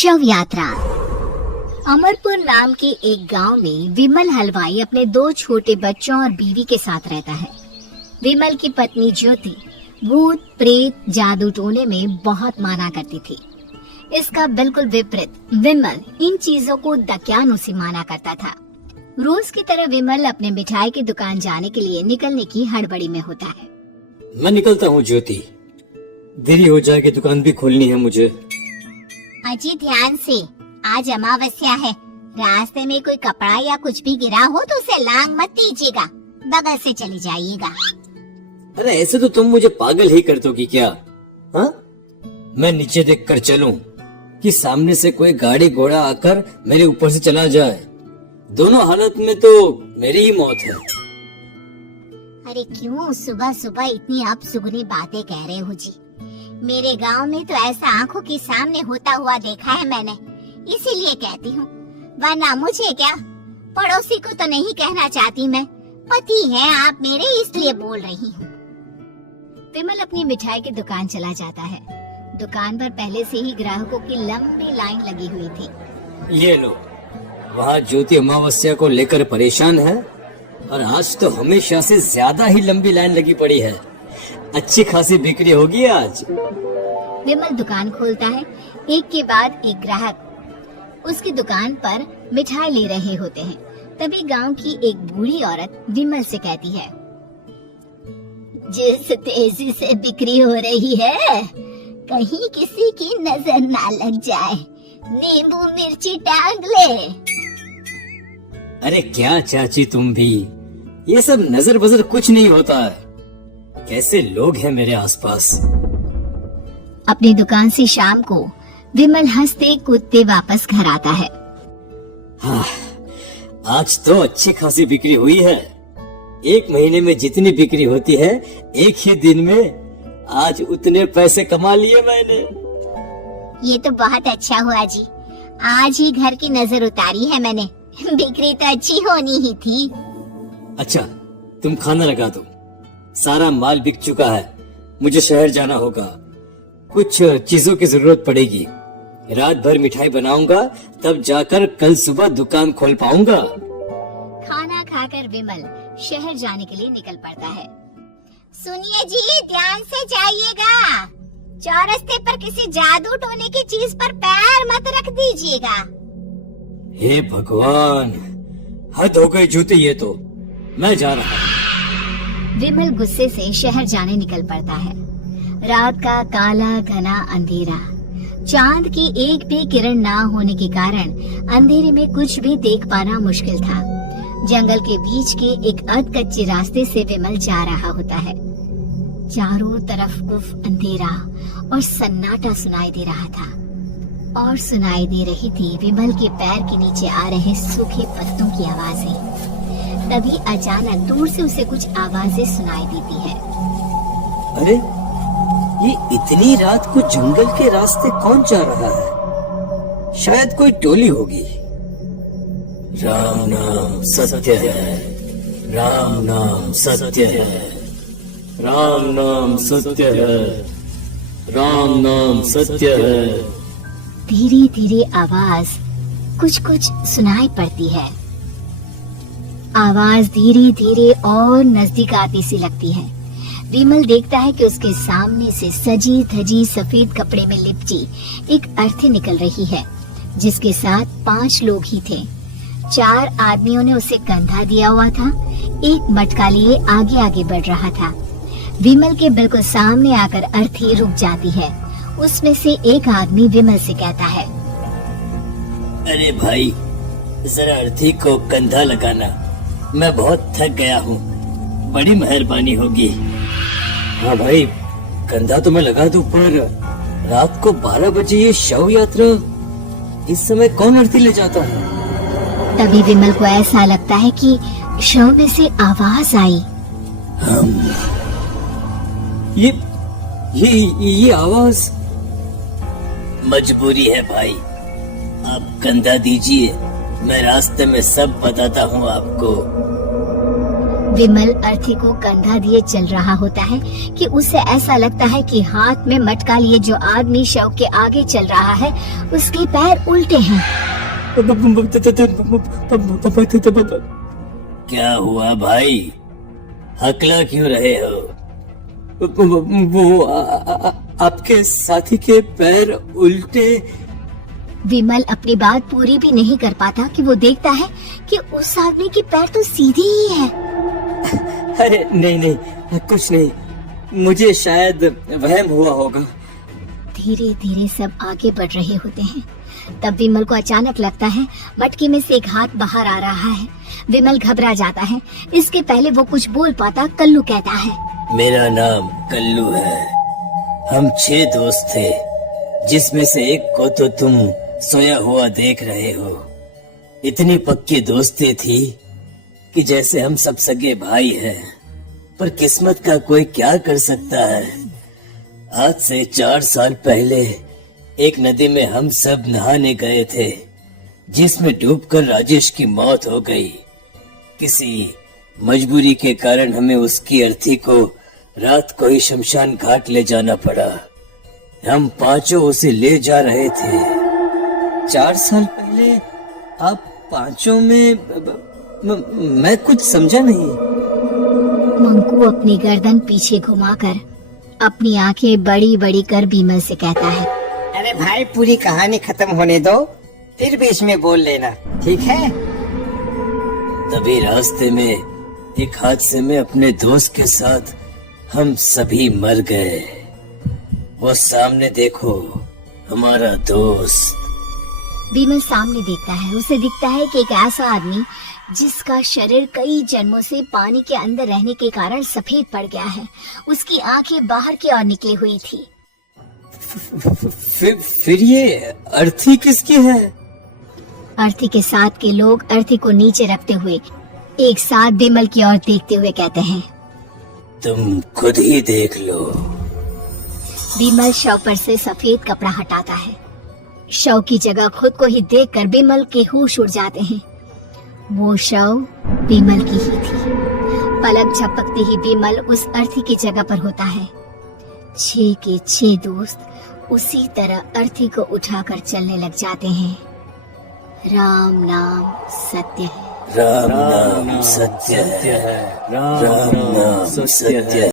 शव यात्रा। अमरपुर नाम के एक गांव में विमल हलवाई अपने 2 छोटे बच्चों और बीवी के साथ रहता है। विमल की पत्नी ज्योति भूत प्रेत जादू टोने में बहुत माना करती थी। इसका बिल्कुल विपरीत विमल इन चीजों को दकियानुसी माना करता था। रोज की तरह विमल अपने मिठाई की दुकान जाने के लिए निकलने की हड़बड़ी में होता है। मैं निकलता हूँ ज्योति, देरी हो जाएगी, दुकान भी खोलनी है मुझे। अजी ध्यान से, आज अमावस्या है। रास्ते में कोई कपड़ा या कुछ भी गिरा हो तो उसे लांग मत दीजिएगा, बगल से चली जाइएगा। अरे ऐसे तो तुम मुझे पागल ही कर दोगी क्या? हाँ, मैं नीचे देख कर चलूं कि सामने से कोई गाड़ी घोड़ा आकर मेरे ऊपर से चला जाए? दोनों हालत में तो मेरी ही मौत है। अरे क्यों सुबह सुबह इतनी अपसुगनी बातें कह रहे हो जी? मेरे गांव में तो ऐसा आंखों के सामने होता हुआ देखा है मैंने, इसीलिए कहती हूँ। वरना मुझे क्या, पड़ोसी को तो नहीं कहना चाहती मैं, पति है आप मेरे इसलिए बोल रही हूँ। विमल अपनी मिठाई की दुकान चला जाता है। दुकान पर पहले से ही ग्राहकों की लंबी लाइन लगी हुई थी। ये लो, वहाँ ज्योति अमावस्या को लेकर परेशान है और आज तो हमेशा से ज्यादा ही लंबी लाइन लगी पड़ी है। अच्छी खासी बिक्री होगी आज। विमल दुकान खोलता है। एक के बाद एक ग्राहक उसकी दुकान पर मिठाई ले रहे होते हैं। तभी गांव की एक बूढ़ी औरत विमल से कहती है, जिस तेजी से बिक्री हो रही है, कहीं किसी की नजर ना लग जाए, नींबू मिर्ची टांग ले। अरे क्या चाची तुम भी, ये सब नजर बजर कुछ नहीं होता है। कैसे लोग हैं मेरे आसपास। अपनी दुकान से शाम को विमल हंसते कूदते वापस घर आता है। हाँ, आज तो अच्छी खासी बिक्री हुई है। एक महीने में जितनी बिक्री होती है, एक ही दिन में आज उतने पैसे कमा लिए मैंने। ये तो बहुत अच्छा हुआ जी, आज ही घर की नजर उतारी है मैंने। बिक्री तो अच्छी होनी ही थी। अच्छा, तुम खाना लगा दो, सारा माल बिक चुका है। मुझे शहर जाना होगा, कुछ चीजों की जरूरत पड़ेगी। रात भर मिठाई बनाऊंगा, तब जाकर कल सुबह दुकान खोल पाऊंगा। खाना खाकर विमल शहर जाने के लिए निकल पड़ता है। सुनिए जी, ध्यान से जाइएगा, चौरस्ते पर किसी जादू टोने की चीज पर पैर मत रख दीजिएगा। हे भगवान, हद हो गई ज्योति, ये तो मैं जा रहा हूँ। विमल गुस्से से शहर जाने निकल पड़ता है। रात का काला घना अंधेरा, चांद की एक भी किरण ना होने के कारण अंधेरे में कुछ भी देख पाना मुश्किल था। जंगल के बीच के एक अध कच्चे रास्ते से विमल जा रहा होता है। चारों तरफ उफ अंधेरा और सन्नाटा सुनाई दे रहा था, और सुनाई दे रही थी विमल के पैर के नीचे आ रहे सूखे पत्तों की आवाजें। तभी अचानक दूर से उसे कुछ आवाजें सुनाई देती है। अरे, ये इतनी रात को जंगल के रास्ते कौन जा रहा है? शायद कोई टोली होगी। राम नाम सत्य है, राम नाम सत्य है, राम नाम सत्य है, राम नाम सत्य है। धीरे धीरे आवाज कुछ कुछ सुनाई पड़ती है। आवाज धीरे धीरे और नजदीक आती सी लगती है। विमल देखता है कि उसके सामने से सजी धजी सफेद कपड़े में लिपटी एक अर्थी निकल रही है, जिसके साथ 5 लोग ही थे। 4 आदमियों ने उसे कंधा दिया हुआ था, एक मटका लिए आगे आगे बढ़ रहा था। विमल के बिल्कुल सामने आकर अर्थी रुक जाती है। उसमें से एक आदमी विमल से कहता है, अरे भाई, जरा अर्थी को कंधा लगाना, मैं बहुत थक गया हूँ, बड़ी मेहरबानी होगी। हाँ भाई, कंधा तो मैं लगा दूं, पर रात को 12 बजे ये शव यात्रा, इस समय कौन अर्थी ले जाता है? तभी विमल को ऐसा लगता है कि शव में से आवाज आई। ये आवाज। मजबूरी है भाई, आप कंधा दीजिए, मैं रास्ते में सब बताता हूँ आपको। विमल अर्थी को कंधा दिए चल रहा होता है कि उसे ऐसा लगता है कि हाथ में मटका लिए जो आदमी शव के आगे चल रहा है उसके पैर उल्टे हैं। क्या हुआ भाई, हकला क्यों रहे हो? वो आपके साथी के पैर उल्टे। विमल अपनी बात पूरी भी नहीं कर पाता कि वो देखता है कि उस आदमी के पैर तो सीधे ही है। अरे नहीं, कुछ नहीं, मुझे शायद वहम हुआ होगा। धीरे धीरे सब आगे बढ़ रहे होते हैं। तब विमल को अचानक लगता है मटके में से एक हाथ बाहर आ रहा है। विमल घबरा जाता है। इसके पहले वो कुछ बोल पाता, कल्लू कहता है, मेरा नाम कल्लू है। हम 6 दोस्त थे, जिसमें से एक को तो तुम सोया हुआ देख रहे हो। इतनी पक्की दोस्ती थी कि जैसे हम सब सगे भाई हैं। पर किस्मत का कोई क्या कर सकता है। आज से 4 साल पहले एक नदी में हम सब नहाने गए थे, जिसमें डूबकर राजेश की मौत हो गई। किसी मजबूरी के कारण हमें उसकी अर्थी को रात को ही शमशान घाट ले जाना पड़ा। हम 5 उसे ले जा रहे थे। 4 साल पहले आप 5 में मैं कुछ समझा नहीं। मंकू अपनी गर्दन पीछे घुमाकर अपनी आंखें बड़ी बड़ी कर विमल से कहता है, अरे भाई पूरी कहानी खत्म होने दो, फिर बीच में बोल लेना, ठीक है? तभी रास्ते में एक हादसे में अपने दोस्त के साथ हम सभी मर गए। वो सामने देखो, हमारा दोस्त। विमल सामने देखता है। उसे दिखता है कि एक ऐसा आदमी जिसका शरीर कई जन्मों से पानी के अंदर रहने के कारण सफेद पड़ गया है, उसकी आंखें बाहर की ओर निकली हुई थी। फिर ये अर्थी किसकी है? अर्थी के साथ के लोग अर्थी को नीचे रखते हुए एक साथ विमल की ओर देखते हुए कहते हैं, तुम खुद ही देख लो। विमल शव पर से सफेद कपड़ा हटाता है। शव की जगह खुद को ही देखकर विमल के होश उड़ जाते हैं। वो शव विमल की ही थी। पलक झपकते ही विमल उस अर्थी की जगह पर होता है। 6 के 6 दोस्त उसी तरह अर्थी को उठाकर चलने लग जाते हैं। राम नाम सत्य है। राम नाम सत्य है। राम नाम सत्य है।